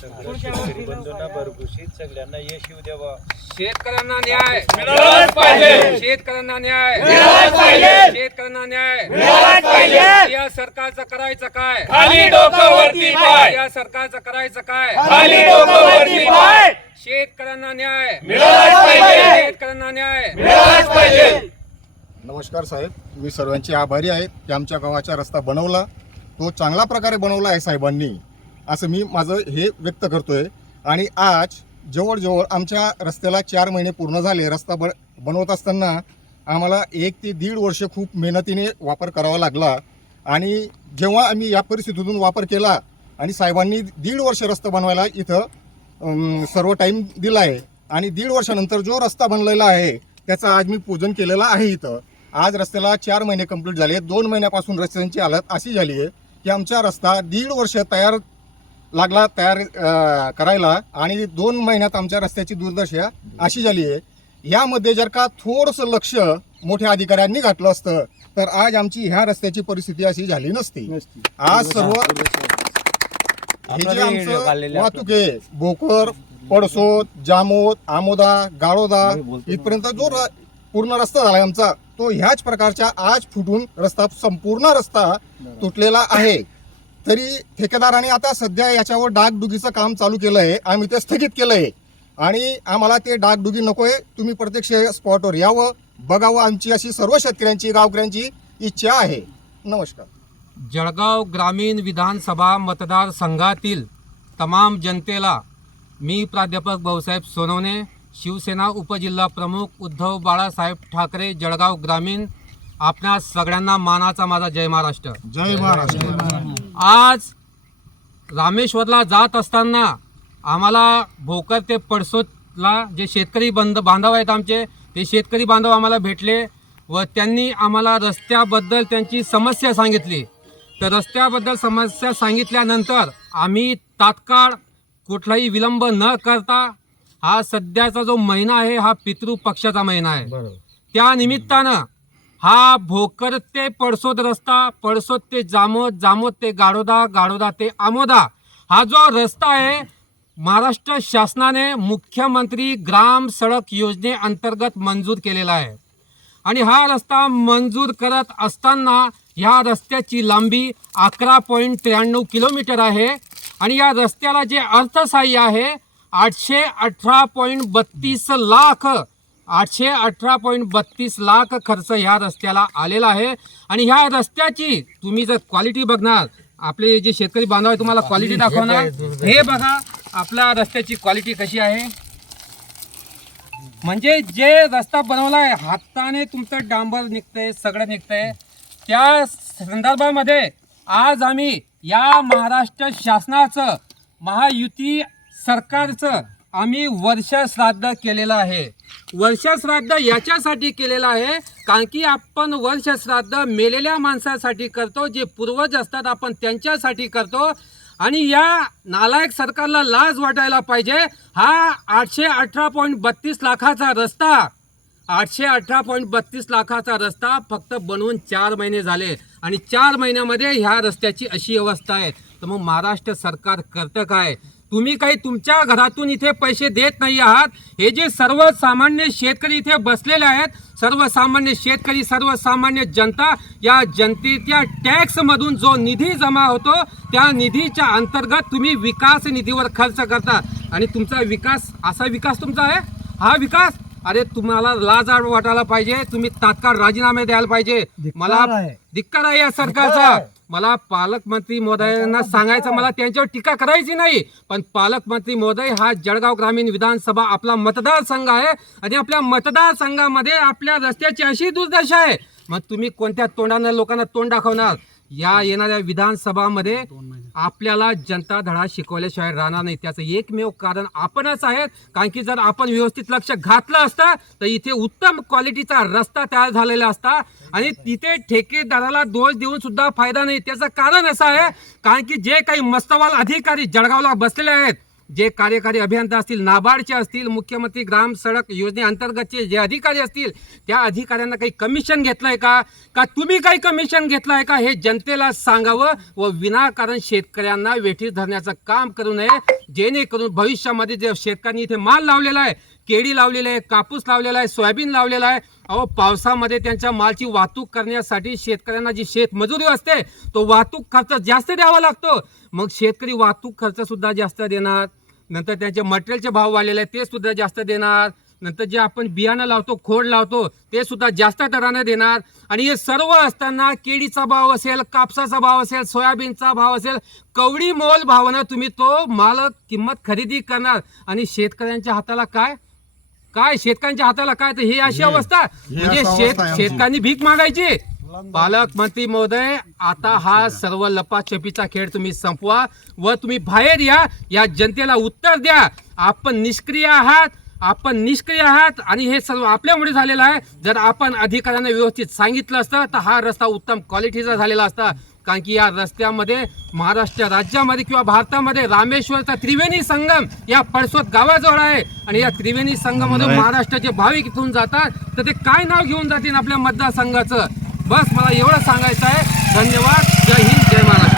सगळं शेतकरी बंधूंना भरघोशीत सगळ्यांना यश येऊ द्यावा. शेतकऱ्यांना न्याय. मिळालाच पाहिजे. शेतकऱ्यांना न्याय. मिळालाच पाहिजे. शेतकऱ्यांना न्याय. मिळालाच पाहिजे. या सरकारचं करायचं काय? खाली डोकं वरती पाय. या सरकारचं करायचं काय? खाली डोकं वरती पाय. शेतकऱ्यांना न्याय. मिळालाच पाहिजे. शेतकऱ्यांना न्याय. मिळालाच पाहिजे. नमस्कार साहेब. मी सर्वांचे आभारी आहे. की आमच्या गावाचा रस्ता बनवला. तो चांगला प्रकारे बनवला आहे साहेबांनी. असं मी माझं हे व्यक्त करतोय. आणि आज जवळजवळ आमच्या रस्त्याला चार महिने पूर्ण झाले. रस्ता बन बनवत असताना आम्हाला एक ते दीड वर्ष खूप मेहनतीने वापर करावा लागला. आणि जेव्हा आम्ही या परिस्थितीतून वापर केला आणि साहेबांनी दीड वर्ष रस्ता बनवायला इथं सर्व टाईम दिला आहे आणि दीड वर्षानंतर जो रस्ता बनलेला आहे त्याचं आज मी पूजन केलेलं आहे इथं. आज रस्त्याला चार महिने कंप्लीट झाले. दोन महिन्यापासून रस्त्यांची हालत अशी झाली आहे की आमचा रस्ता दीड वर्ष तयार लागला तयार अं, करायला. आणि दोन महिन्यात आमच्या रस्त्याची दुर्दशा अशी झाली आहे. यामध्ये जर का थोडंसं लक्ष मोठ्या अधिकाऱ्यांनी घातलं असतं तर आज आमची ह्या रस्त्याची परिस्थिती अशी झाली नसती. आज सर्व हे जे आमचं वाहतूक आहे भोकर पडसोद जामोद आमोदा गाळोदा इथपर्यंत जो र- पूर्ण रस्ता झालाय आमचा. तो ह्याच प्रकारच्या आज फुटून रस्ता संपूर्ण रस्ता तुटलेला आहे. तरी ठेकेदाराने आता सध्या याच्यावर डागडुगीचं काम चालू केलं आहे आम्ही ते स्थगित केलं आहे आणि आम्हाला ते डागडुगी नकोय. तुम्ही प्रत्यक्ष स्पॉटवर यावं. बघावं आमची अशी सर्व शेतकऱ्यांची गावकऱ्यांची इच्छा आहे. नमस्कार. जळगाव ग्रामीण विधानसभा मतदारसंघातील तमाम जनतेला मी प्राध्यापक भाऊसाहेब सोनवणे शिवसेना उपजिल्हा प्रमुख उद्धव बाळासाहेब ठाकरे जळगाव ग्रामीण आपणा सगळ्यांना मानाचा माझा जय महाराष्ट्र. जय महाराष्ट्र. आज रामेश्वरला जात असताना आम्हाला भोकर ते पडसोतला जे शेतकरी बंध बांधव आहेत आमचे ते शेतकरी बांधव आम्हाला भेटले व त्यांनी आम्हाला रस्त्याबद्दल त्यांची समस्या सांगितली. तर रस्त्याबद्दल समस्या सांगितल्यानंतर आम्ही तात्काळ कुठलाही विलंब न करता हा सध्याचा जो महिना आहे हा पितृ पक्षाचा महिना आहे. त्या निमित्तानं हा भोकर ते पडसोद रस्ता पडसोद ते जामोद जामोद ते गाडोदा गाडोदा ते आमोदा हा जो रस्ता आहे महाराष्ट्र शासनाने मुख्यमंत्री ग्राम सडक योजनेअंतर्गत मंजूर केलेला आहे. आणि हा रस्ता मंजूर करत असताना ह्या रस्त्याची लांबी अकरा पॉईंट त्र्याण्णव किलोमीटर आहे. आणि या रस्त्याला जे अर्थसहाय्य आहे आठशे अठरा पॉईंट बत्तीस लाख आठशे अठरा पॉईंट बत्तीस लाख खर्च ह्या रस्त्याला आलेला आहे. आणि ह्या रस्त्याची तुम्ही जर क्वालिटी बघणार आपले जे शेतकरी बांधव आहे तुम्हाला क्वालिटी दाखवणार. हे बघा. आपल्या रस्त्याची क्वालिटी कशी आहे. म्हणजे जे रस्ता बनवला आहे हाताने तुमचं डांबर निघतंय सगळं निघतंय. त्या संदर्भामध्ये आज आम्ही या महाराष्ट्र शासनाचं महायुती सरकारचं आम्ही वर्षश्राद्ध केलेलं आहे. वर्षश्राद्ध याच्यासाठी केलेलं आहे कारण की आपण वर्ष श्राद्ध मेलेल्या माणसासाठी करतो जे पूर्वज असतात आपण त्यांच्यासाठी करतो. आणि या नालायक सरकारला लाज वाटायला पाहिजे. हा आठशे अठरा पॉईंट बत्तीस लाखाचा रस्ता आठशे अठरा पॉईंट बत्तीस लाखाचा रस्ता फक्त बनवून चार महिने झाले. आणि चार महिन्यामध्ये ह्या रस्त्याची अशी अवस्था आहे. तर मग महाराष्ट्र सरकार करतं काय? तुम्ही काही तुमच्या घरातून इथे पैसे देत नाही आहात. हे जे सर्वसामान्य शेतकरी इथे बसलेले आहेत सर्वसामान्य शेतकरी सर्वसामान्य जनता या जनतेच्या टॅक्समधून जो निधी जमा होतो त्या निधीच्या अंतर्गत तुम्ही विकास निधीवर खर्च करता. आणि तुमचा विकास असा विकास तुमचा आहे? हा विकास? अरे तुम्हाला लाज वाटायला पाहिजे. तुम्ही तात्काळ राजीनामे द्यायला पाहिजे. मला धिक्कार आहे या सरकारचा. मला पालकमंत्री महोदयांना सांगायचं मला त्यांच्यावर टीका करायची नाही. पण पालकमंत्री महोदय हा जळगाव ग्रामीण विधानसभा आपला मतदारसंघ आहे आणि आपल्या मतदारसंघामध्ये आपल्या रस्त्याची अशी दुर्दशा आहे. मग तुम्ही कोणत्या तोंडानं लोकांना तोंड दाखवणार? या येणाऱ्या विधानसभामध्ये आपल्याला जनता धडा शिकवल्याशिवाय राहणार नाही. त्याचं एकमेव कारण आपणच आहेत. कारण की जर आपण व्यवस्थित लक्ष घातलं असतं तर इथे उत्तम क्वालिटीचा रस्ता तयार झालेला असता. आणि तिथे ठेकेदाराला दोष देऊन सुद्धा फायदा नाही. त्याचं कारण असं आहे. कारण की जे काही मस्तवाल अधिकारी जळगावला बसलेले आहेत जे कार्यकारी अभियंता असतील नाबार्डचे असतील मुख्यमंत्री ग्राम सडक योजनेअंतर्गतचे जे अधिकारी असतील त्या अधिकाऱ्यांना काही कमिशन घेतलं आहे का? का तुम्ही काही कमिशन घेतलं आहे का? हे जनतेला सांगावं व विनाकारण शेतकऱ्यांना वेठीस धरण्याचं काम करू नये जेणेकरून भविष्यामध्ये जे शेतकऱ्यांनी इथे माल लावलेला आहे केळी लावलेली आहे कापूस लावलेला आहे सोयाबीन लावलेला आहे अहो पावसामध्ये त्यांच्या मालची वाहतूक करण्यासाठी शेतकऱ्यांना जी शेतमजुरी असते तो वाहतूक खर्च जास्त द्यावा लागतो. मग शेतकरी वाहतूक खर्च सुद्धा जास्त देणार. नंतर त्यांचे मटेरियलचे भाव वाढलेले आहेत ते सुद्धा जास्त देणार. नंतर जे आपण बियाणं लावतो खोड लावतो ते सुद्धा जास्त दराने देणार. आणि हे सर्व असताना केळीचा भाव असेल कापसाचा भाव असेल सोयाबीनचा भाव असेल कवडी मोल भावानं तुम्ही तो माल किंमत खरेदी करणार. आणि शेतकऱ्यांच्या हाताला काय? काय? शेतकऱ्यांच्या हाताला काय? तर ही अशी अवस्था. म्हणजे शेत. शेतकऱ्यांनी भीक मागायची. पालकमंत्री महोदय आता हा सर्व लपाछपीचा खेळ तुम्ही संपवा व तुम्ही बाहेर या. या जनतेला उत्तर द्या. आपण निष्क्रिय आहात. आपण निष्क्रिय आहात आणि हे सर्व आपल्यामुळे झालेलं आहे. जर आपण अधिकाऱ्यांना व्यवस्थित सांगितलं असतं तर हा रस्ता उत्तम क्वालिटीचा झालेला असता. कारण की या रस्त्यामध्ये महाराष्ट्र राज्यामध्ये किंवा भारतामध्ये रामेश्वरचा त्रिवेणी संगम या पळसोत गावाजवळ आहे. आणि या त्रिवेणी संगममधून महाराष्ट्राचे भाविक इथून जातात. तर ते काय नाव घेऊन जातील आपल्या मतदारसंघाचं? बस मला एवढं सांगायचं आहे. धन्यवाद. जय हिंद जय महाराष्ट्र.